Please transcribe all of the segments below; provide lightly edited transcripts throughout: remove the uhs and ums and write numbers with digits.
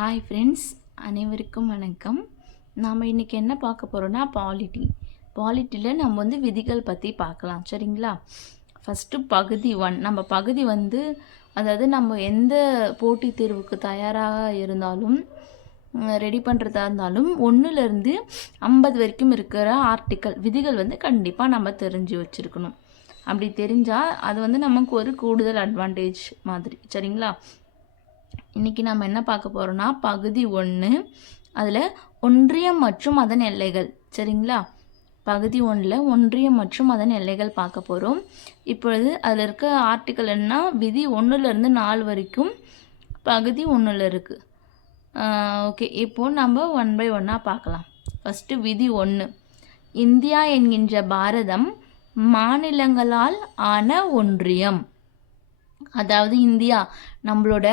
Hi friends, அனைவருக்கும் வணக்கம். நாம் இன்றைக்கி என்ன பார்க்க போகிறோன்னா பாலிட்டியில் நம்ம விதிகள் பற்றி பார்க்கலாம். சரிங்களா? ஃபஸ்ட்டு பகுதி 1. நம்ம பகுதி அதாவது நம்ம எந்த போட்டித் தேர்வுக்கு தயாராக இருந்தாலும் ரெடி பண்ணுறதா இருந்தாலும் 1லேருந்து 50 வரைக்கும் இருக்கிற ஆர்டிக்கல் விதிகள் கண்டிப்பாக நம்ம தெரிஞ்சு வச்சுருக்கணும். அப்படி தெரிஞ்சால் அது நமக்கு ஒரு கூடுதல் அட்வான்டேஜ் மாதிரி. சரிங்களா? இன்றைக்கி நம்ம என்ன பார்க்க போகிறோன்னா பகுதி 1, அதில் ஒன்றியம் மற்றும் அதன் எல்லைகள். சரிங்களா? பகுதி 1ல் ஒன்றியம் மற்றும் அதன் எல்லைகள் பார்க்க போகிறோம். இப்பொழுது அதில் இருக்க ஆர்டிக்கல் என்ன, விதி 1லேருந்து 4 வரைக்கும் பகுதி 1ல் இருக்குது. ஓகே, இப்போது நம்ம 1 by 1 பார்க்கலாம். ஃபஸ்ட்டு விதி 1. இந்தியா என்கின்ற பாரதம் மாநிலங்களால் ஆன ஒன்றியம். அதாவது இந்தியா நம்மளோட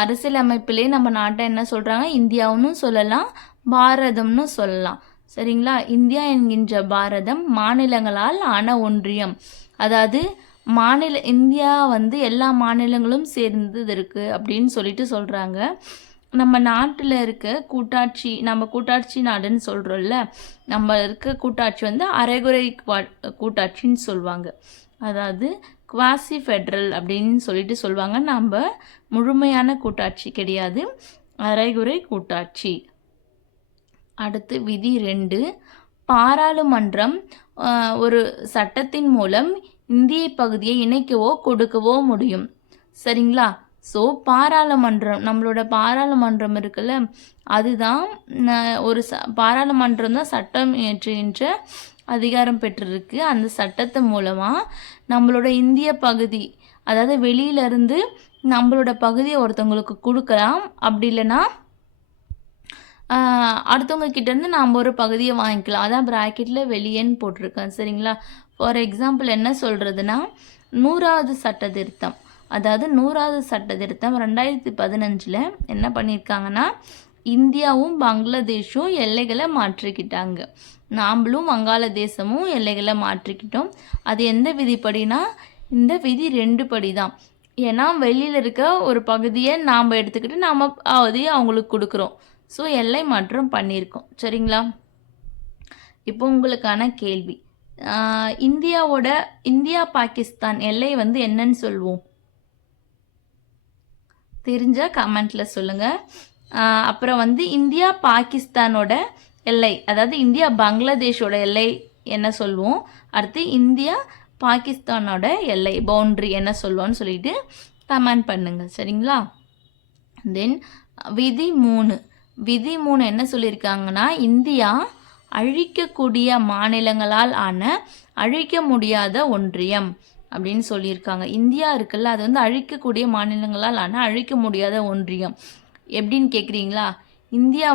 அரசியலமைப்பிலே நம்ம நாட்டை என்ன சொல்கிறாங்க, இந்தியாவுன்னு சொல்லலாம், பாரதம்னு சொல்லலாம். சரிங்களா? இந்தியா என்கின்ற பாரதம் மாநிலங்களால் ஆன ஒன்றியம். அதாவது இந்தியா எல்லா மாநிலங்களும் சேர்ந்தது இருக்குது அப்படின்னு சொல்லிட்டு சொல்கிறாங்க. நம்ம நாட்டில் இருக்க கூட்டாட்சி, நம்ம கூட்டாட்சி நாடுன்னு சொல்கிறோம்ல, நம்ம இருக்க கூட்டாட்சி அரைகுறை கூட்டாட்சின்னு சொல்லுவாங்க. அதாவது குவாசி ஃபெட்ரல் அப்படின்னு சொல்லிட்டு சொல்லுவாங்க. நம்ம முழுமையான கூட்டாட்சி கிடையாது, அரைகுறை கூட்டாட்சி. அடுத்து விதி 2. பாராளுமன்றம் ஒரு சட்டத்தின் மூலம் இந்திய பகுதியை இணைக்கவோ கொடுக்கவோ முடியும். சரிங்களா? ஸோ பாராளுமன்றம், நம்மளோட பாராளுமன்றம் இருக்குல்ல, அதுதான் ஒரு பாராளுமன்றம் தான் சட்டம் இயற்றுகின்ற அதிகாரம் பெற்றிருக்கு. அந்த சட்டத்து மூலமாக நம்மளோட இந்திய பகுதி, அதாவது வெளியிலேருந்து நம்மளோட பகுதியை ஒருத்தவங்களுக்கு கொடுக்கலாம். அப்படி இல்லைன்னா அடுத்தவங்க கிட்டேருந்து நாம் ஒரு பகுதியை வாங்கிக்கலாம். அதான் ப்ராக்கெட்டில் வெளியேன்னு போட்டிருக்கேன். சரிங்களா? ஃபார் எக்ஸாம்பிள் என்ன சொல்கிறதுனா, 100வது சட்ட திருத்தம், அதாவது 100வது சட்ட திருத்தம் 2015 என்ன பண்ணியிருக்காங்கன்னா, இந்தியாவும் பங்களாதேஷும் எல்லைகளை மாற்றிக்கிட்டாங்க. நாம்ளும் வங்காளதேசமும் எல்லைகளை மாற்றிக்கிட்டோம். அது எந்த விதிப்படினா, இந்த விதி 2 படி தான். ஏன்னா வெளியில் இருக்க ஒரு பகுதியை நாம் எடுத்துக்கிட்டு நாம் அதையும் அவங்களுக்கு கொடுக்குறோம். ஸோ எல்லை மாற்றம் பண்ணியிருக்கோம். சரிங்களா? இப்போ உங்களுக்கான கேள்வி, இந்தியா பாகிஸ்தான் எல்லை என்னன்னு சொல்லுவோம்? தெரிஞ்சால் கமெண்ட்டில் சொல்லுங்கள். அப்புறம் இந்தியா பாகிஸ்தானோட எல்லை, அதாவது இந்தியா பங்களாதேஷோட எல்லை என்ன சொல்லுவோம்? அடுத்து இந்தியா பாகிஸ்தானோட எல்லை பவுண்ட்ரி என்ன சொல்லுவோன்னு சொல்லிட்டு கமெண்ட் பண்ணுங்கள். சரிங்களா? தென் விதி 3 என்ன சொல்லியிருக்காங்கன்னா, இந்தியா அழிக்கக்கூடிய மாநிலங்களால் ஆன அழிக்க முடியாத ஒன்றியம் அப்படின்னு சொல்லியிருக்காங்க. இந்தியா இருக்குல்ல, அது அழிக்கக்கூடிய மாநிலங்களால் ஆன அழிக்க முடியாத ஒன்றியம். எப்படின்னு கேட்குறீங்களா? இந்தியா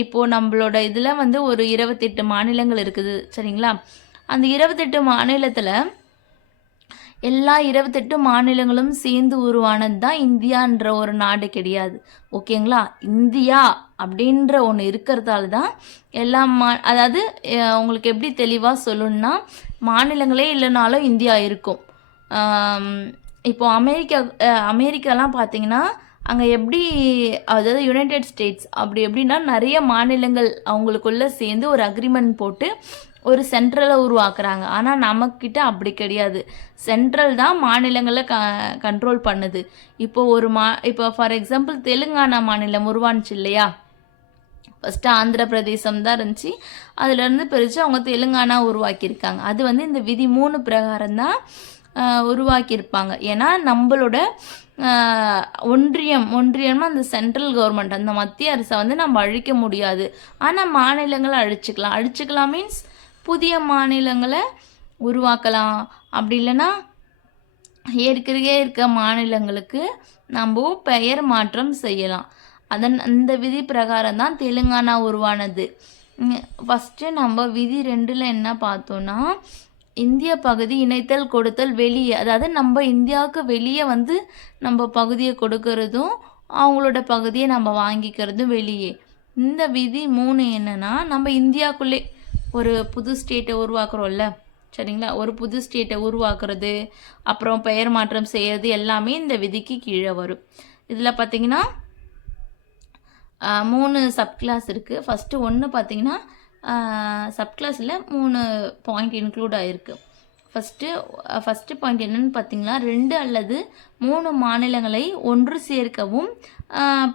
இப்போது நம்மளோட இதில் ஒரு 28 மாநிலங்கள் இருக்குது. சரிங்களா? அந்த 28 மாநிலத்தில் எல்லா 28 மாநிலங்களும் சேர்ந்து உருவானது தான் இந்தியான்ற ஒரு நாடு கிடையாது. ஓகேங்களா? இந்தியா அப்படின்ற ஒன்று இருக்கிறதால தான் அதாவது உங்களுக்கு எப்படி தெளிவாக சொல்லணும்னா, மாநிலங்களே இல்லைனாலும் இந்தியா இருக்கும். இப்போது அமெரிக்காலாம் பார்த்தீங்கன்னா, அங்கே எப்படி, அதாவது யுனைடெட் ஸ்டேட்ஸ் எப்படின்னா நிறைய மாநிலங்கள் அவங்களுக்குள்ளே சேர்ந்து ஒரு அக்ரிமெண்ட் போட்டு ஒரு சென்ட்ரலை உருவாக்குறாங்க. ஆனால் நமக்கிட்ட அப்படி கிடையாது. சென்ட்ரல் தான் மாநிலங்களை கண்ட்ரோல் பண்ணுது. இப்போ ஃபார் எக்ஸாம்பிள் தெலுங்கானா மாநிலம் உருவானுச்சு இல்லையா? ஃபஸ்ட்டு ஆந்திர பிரதேசம் தான் இருந்துச்சு, அதுலேருந்து பிரித்து அவங்க தெலுங்கானா உருவாக்கியிருக்காங்க. அது இந்த விதி 3 பிரகாரம் தான் உருவாக்கியிருப்பாங்க. ஏன்னா நம்மளோட ஒன்றியம்னா அந்த சென்ட்ரல் கவர்மெண்ட், அந்த மத்திய அரசை நம்ம அழிக்க முடியாது. ஆனால் மாநிலங்களை அழிச்சிக்கலாம் மீன்ஸ் புதிய மாநிலங்களை உருவாக்கலாம். அப்படி இல்லைன்னா ஏற்கனவே இருக்க மாநிலங்களுக்கு நம்ம பெயர் மாற்றம் செய்யலாம். அந்த விதி பிரகாரம் தான் தெலுங்கானா உருவானது. ஃபஸ்ட்டு நம்ம விதி 2ல் என்ன பார்த்தோன்னா, இந்திய பகுதி இணைத்தல் கொடுத்தல் வெளியே, அதாவது நம்ம இந்தியாவுக்கு வெளியே நம்ம பகுதியை கொடுக்கறதும் அவங்களோட பகுதியை நம்ம வாங்கிக்கிறதும் வெளியே. இந்த விதி 3 என்னென்னா, நம்ம இந்தியாவுக்குள்ளே ஒரு புது ஸ்டேட்டை உருவாக்குறோம்ல, சரிங்களா? ஒரு புது ஸ்டேட்டை உருவாக்குறது, அப்புறம் பெயர் மாற்றம் செய்கிறது எல்லாமே இந்த விதிக்கு கீழே வரும். இதில் பார்த்தீங்கன்னா 3 சப் கிளாஸ் இருக்குது. ஃபஸ்ட்டு ஒன்று பார்த்தீங்கன்னா சப் கிளாஸில் 3 பாயிண்ட் இன்க்ளூட் ஆகிருக்கு. ஃபஸ்ட்டு பாயிண்ட் என்னென்னு பார்த்தீங்கன்னா 2 அல்லது 3 மாநிலங்களை ஒன்று சேர்க்கவும்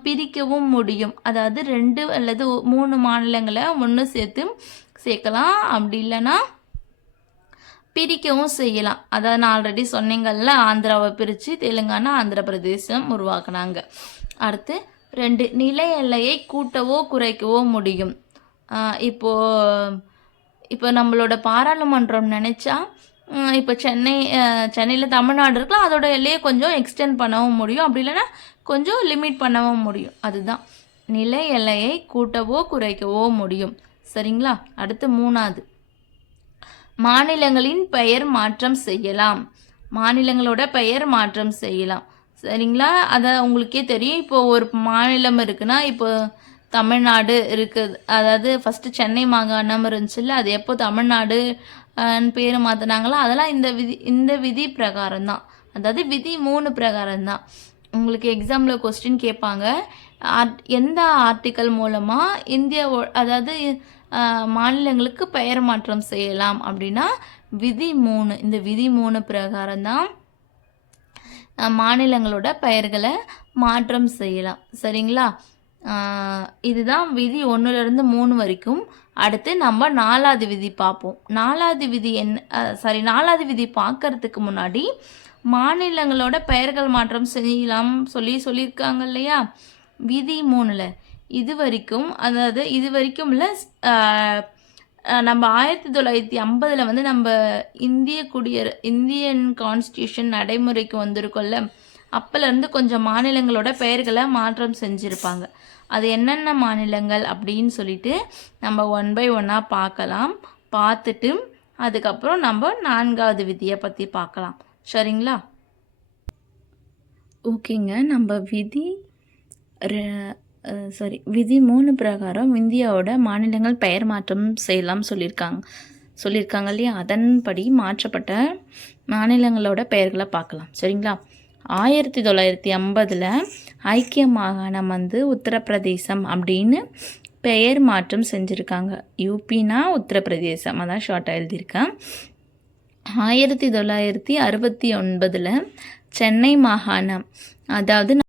பிரிக்கவும் முடியும். அதாவது 2 அல்லது 3 மாநிலங்களை ஒன்று சேர்க்கலாம், அப்படி இல்லைன்னா பிரிக்கவும் செய்யலாம். அதாவது நான் ஆல்ரெடி சொன்னீங்கள்ல, ஆந்திராவை பிரித்து தெலுங்கானா ஆந்திர பிரதேசம் உருவாக்குனாங்க. அடுத்து 2 நில எல்லையை கூட்டவோ குறைக்கவோ முடியும். இப்போ நம்மளோட பாராளுமன்றம் நினச்சா இப்போ சென்னையில் தமிழ்நாடு இருக்கலாம், அதோட எல்லையை கொஞ்சம் எக்ஸ்டெண்ட் பண்ணவும் முடியும், அப்படி இல்லைன்னா கொஞ்சம் லிமிட் பண்ணவும் முடியும். அதுதான் நில எல்லையை கூட்டவோ குறைக்கவோ முடியும். சரிங்களா? அடுத்து 3வது, மாநிலங்களின் பெயர் மாற்றம் செய்யலாம். மாநிலங்களோட பெயர் மாற்றம் செய்யலாம். சரிங்களா? அதை உங்களுக்கே தெரியும். இப்போது ஒரு மாநிலம் இருக்குன்னா, இப்போ தமிழ்நாடு இருக்குது, அதாவது ஃபஸ்ட்டு சென்னை மாகாணம் இருந்துச்சுல்ல, அது எப்போ தமிழ்நாடு பேர் மாற்றினாங்களோ அதெல்லாம் இந்த விதி பிரகாரம் தான். அதாவது விதி 3 பிரகாரம் தான். உங்களுக்கு எக்ஸாமில் கொஸ்டின் கேட்பாங்க, எந்த ஆர்டிக்கல் மூலமாக அதாவது மாநிலங்களுக்கு பெயர் மாற்றம் செய்யலாம் அப்படின்னா விதி 3. இந்த விதி 3 பிரகாரம் தான் மாநிலங்களோட பெயர்களை மாற்றம் செய்யலாம். சரிங்களா? இதுதான் விதி 1லேருந்து 3 வரைக்கும். அடுத்து நம்ம 4வது விதி பார்ப்போம். 4வது விதி பார்க்கறதுக்கு முன்னாடி மாநிலங்களோட பெயர்கள் மாற்றம் செய்யலாம் சொல்லியிருக்காங்க இல்லையா விதி 3ல். இது வரைக்கும் இல்லை, நம்ம 1950 வந்து நம்ம இந்தியன் கான்ஸ்டியூஷன் நடைமுறைக்கு வந்திருக்கோம்ல, அப்போலேருந்து கொஞ்சம் மாநிலங்களோட பெயர்களை மாற்றம் செஞ்சுருப்பாங்க. அது என்னென்ன மாநிலங்கள் அப்படின்னு சொல்லிட்டு நம்ம 1 by 1 பார்க்கலாம். பார்த்துட்டு அதுக்கப்புறம் நம்ம 4வது விதியை பற்றி பார்க்கலாம். சரிங்களா? ஓகேங்க. நம்ம விதி 3 பிரகாரம் இந்தியாவோட மாநிலங்கள் பெயர் மாற்றம் செய்யலாம் சொல்லியிருக்காங்க இல்லையா? அதன்படி மாற்றப்பட்ட மாநிலங்களோட பெயர்களை பார்க்கலாம். சரிங்களா? 1950 ஐக்கிய மாகாணம் வந்து உத்தரப்பிரதேசம் அப்படின்னு பெயர் மாற்றம் செஞ்சுருக்காங்க. யூபினா உத்தரப்பிரதேசம், அதான் ஷார்ட்டாக எழுதியிருக்கேன். 1969 சென்னை மாகாணம், அதாவது